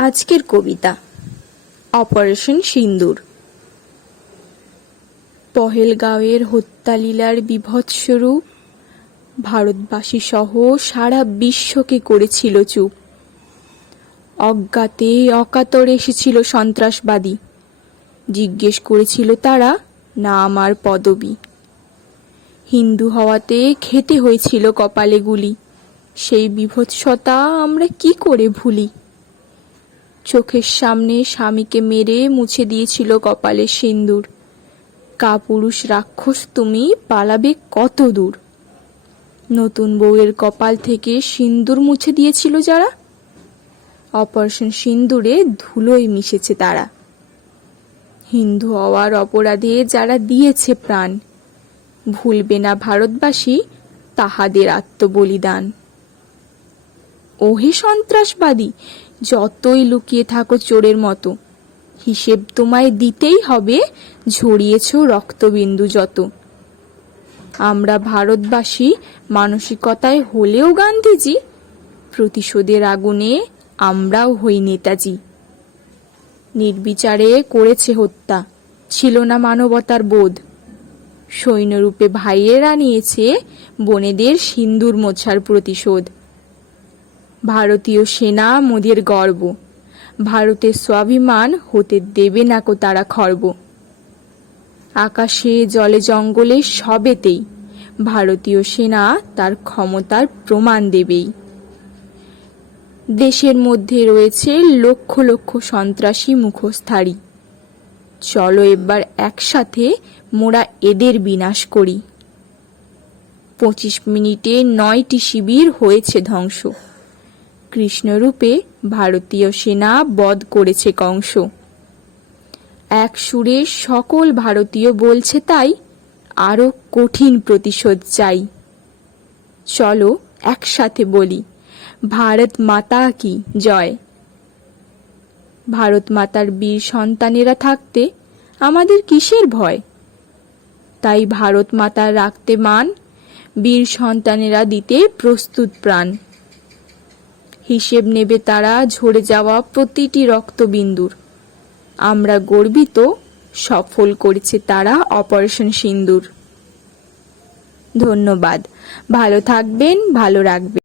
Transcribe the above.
আজকের কবিতা। অপারেশন সিন্দুর। পহেলগাঁওয়ের হত্যালীলার বিভৎস রূপ, ভারতবাসী সহ সারা বিশ্বকে করেছিল চুপ। অজ্ঞাতে অকাতর এসেছিল সন্ত্রাসবাদী। জিজ্ঞেস করেছিল তারা, না আমার পদবী। হিন্দু হওয়াতে খেতে হয়েছিল কপালে গুলি। সেই বিভৎসতা আমরা কি করে ভুলি? চোখের সামনে স্বামীকে মেরে মুছে দিয়েছিল কপালে সিন্দুর। কাপুরুষ রাক্ষস তুমি পালাবে কত দূর? নতুন বউয়ের কপাল থেকে সিন্দুর মুছে দিয়েছিল যারা? অপারেশন সিন্দুরে ধুলোয় মিশেছে তারা। হিন্দু হওয়ার অপরাধে যারা দিয়েছে প্রাণ, ভুলবে না ভারতবাসী তাহাদের আত্মবলিদান। ওহে সন্ত্রাসবাদী যতই লুকিয়ে থাকো চোরের মতো। হিসেব তোমায় দিতেই হবে, ঝরিয়েছ রক্তবিন্দু যত। আমরা ভারতবাসী, মানসিকতায় হলেও গান্ধীজি, প্রতিশোধের আগুনে আমরাও হই নেতাজি। নির্বিচারে করেছে হত্যা, ছিল না মানবতার বোধ। সৈন্যরূপে ভাইয়েরা নিয়েছে বনেদের সিন্দুর মোছার প্রতিশোধ। ভারতীয় সেনা মোদের গর্ব। ভারতের স্বাভিমান হতে দেবে না কো তারা খর্ব। আকাশে জলে জঙ্গলে সবেতেই ভারতীয় সেনা তার ক্ষমতার প্রমাণ দেবেই। দেশের মধ্যে রয়েছে লক্ষ লক্ষ সন্ত্রাসী মুখোশধারী। চলো এবার একসাথে মোরা এদের বিনাশ করি। পঁচিশ মিনিটে নয়টি শিবির হয়েছে ধ্বংস। কৃষ্ণরূপে ভারতীয় সেনা বধ করেছে কংস। এক সুরে সকল ভারতীয় বলছে তাই আরও কঠিন প্রতিশোধ চাই। চলো একসাথে বলি, ভারত মাতা কি জয়? ভারত মাতার বীর সন্তানেরা থাকতে আমাদের কিসের ভয়? তাই ভারত মাতার রাখতে মান, বীর সন্তানেরা দিতে প্রস্তুত প্রাণ। হিসেব নেবে তারা ঝরে যাওয়া প্রতিটি রক্তবিন্দুর। আমরা গর্বিত, সফল করেছে তারা অপারেশন সিন্দুর। ধন্যবাদ। ভালো থাকবেন, ভালো রাখবেন।